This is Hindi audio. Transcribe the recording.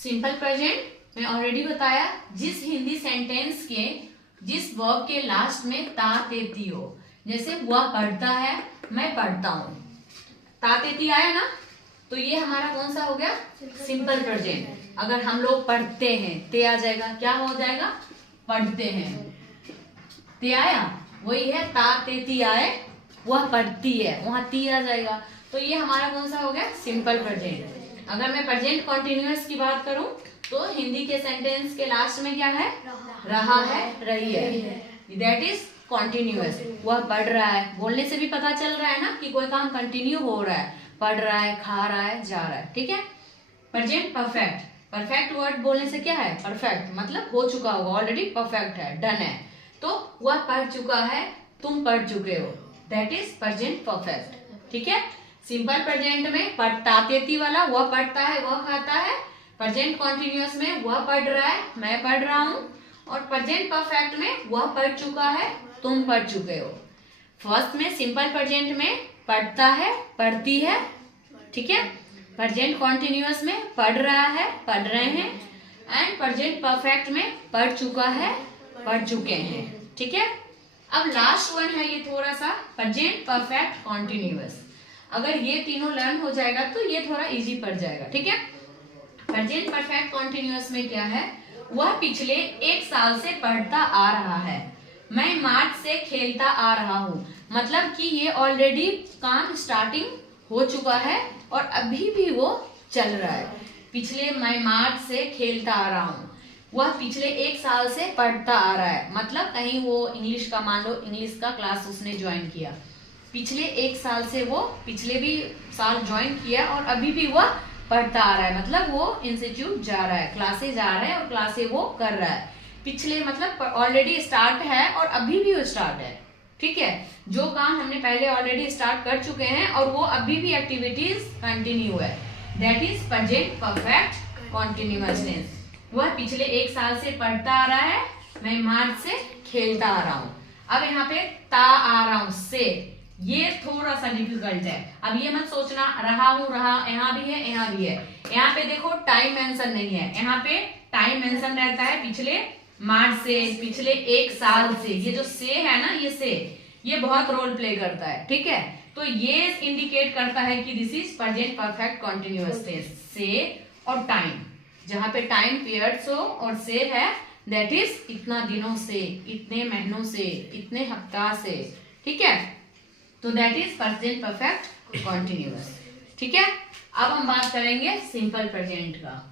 सिंपल प्रेजेंट में ऑलरेडी बताया, जिस हिंदी सेंटेंस के जिस वर्ब के लास्ट में ता तेती हो। जैसे वह पढ़ता है, मैं पढ़ता हूँ, ता तेती आया ना, तो ये हमारा कौन सा हो गया? Simple present. अगर हम लोग पढ़ते हैं, ते आ जाएगा, क्या हो जाएगा? पढ़ते हैं, ते आया, वही है ता तेती आए, वह पढ़ती है, वहां ती आ जाएगा। तो ये हमारा कौन सा हो गया? Simple present. अगर मैं प्रेजेंट कॉन्टिन्यूअस की बात करूं तो हिंदी के सेंटेंस के लास्ट में क्या है? रहा है, रही है, दैट इज कॉन्टिन्यूअस। वह पढ़ रहा है, बोलने से भी पता चल रहा है ना कि कोई काम कंटिन्यू हो रहा है, पढ़ रहा है, खा रहा है, जा रहा है। ठीक है। प्रेजेंट परफेक्ट, परफेक्ट वर्ड बोलने से क्या है? परफेक्ट मतलब हो चुका होगा, ऑलरेडी परफेक्ट है, डन है। तो वह पढ़ चुका है, तुम पढ़ चुके हो, दैट इज प्रेजेंट परफेक्ट। ठीक है। सिंपल प्रेजेंट में पढ़ता तेती वाला, वह पढ़ता है, वह खाता है। प्रेजेंट कॉन्टिन्यूअस में वह पढ़ रहा है, मैं पढ़ रहा हूँ। और प्रेजेंट परफेक्ट में वह पढ़ चुका है, तुम पढ़ चुके हो। फर्स्ट में सिंपल प्रेजेंट में पढ़ता है, पढ़ती है। ठीक है। प्रेजेंट कॉन्टिन्यूअस में पढ़ रहा है, पढ़ रहे हैं। एंड प्रेजेंट परफेक्ट में पढ़ चुका है, पढ़ चुके हैं। ठीक है। अब लास्ट वन है ये थोड़ा सा, प्रेजेंट परफेक्ट कॉन्टिन्यूअस। अगर ये तीनों लर्न हो जाएगा तो ये थोड़ा इजी पड़ जाएगा। ठीक है। प्रेजेंट परफेक्ट कॉन्टिन्यूअस में क्या है? वह पिछले 1 साल से पढ़ता आ रहा है, मैं मार्च से खेलता आ रहा हूँ। मतलब कि ये ऑलरेडी काम स्टार्टिंग हो चुका है और अभी भी वो चल रहा है। पिछले मैं मार्च से खेलता आ रहा हूँ, वह पिछले 1 साल से पढ़ता आ रहा है। मतलब कहीं वो इंग्लिश का, मान लो इंग्लिश का क्लास उसने ज्वाइन किया, पिछले 1 साल से वो पिछले भी साल ज्वाइन किया और अभी भी वह पढ़ता आ रहा है। मतलब वो इंस्टीट्यूट जा रहा है, क्लासेस जा रहा है और क्लासेस वो कर रहा है। पिछले मतलब ऑलरेडी स्टार्ट है और अभी भी वो स्टार्ट है। ठीक है। जो काम हमने पहले ऑलरेडी स्टार्ट कर चुके हैं और वो अभी भी एक्टिविटीज कंटिन्यू है, that is present perfect continuous tense. वह पिछले 1 साल से पढ़ता आ रहा है, मैं मार्च से खेलता आ रहा हूँ। अब यहाँ पे ता आ रहा हूँ से, ये थोड़ा सा डिफिकल्ट है। अब ये मत सोचना रहा हूँ, रहा यहाँ भी है, यहाँ भी है। यहाँ पे देखो टाइम मेंशन नहीं है, यहाँ पे टाइम मेंशन रहता है पिछले मार्च से, पिछले 1 साल से। ये जो से है ना, ये से, ये बहुत रोल प्ले करता है। ठीक है। तो ये इंडिकेट करता है कि this is present perfect continuous tense. से और टाइम, जहां पे टाइम पीरियड्स हो और से है, दैट इज इतना दिनों से, इतने महीनों से, इतने हफ्ता से। ठीक है। तो that is present perfect continuous. ठीक है। अब हम बात करेंगे सिंपल प्रेजेंट का।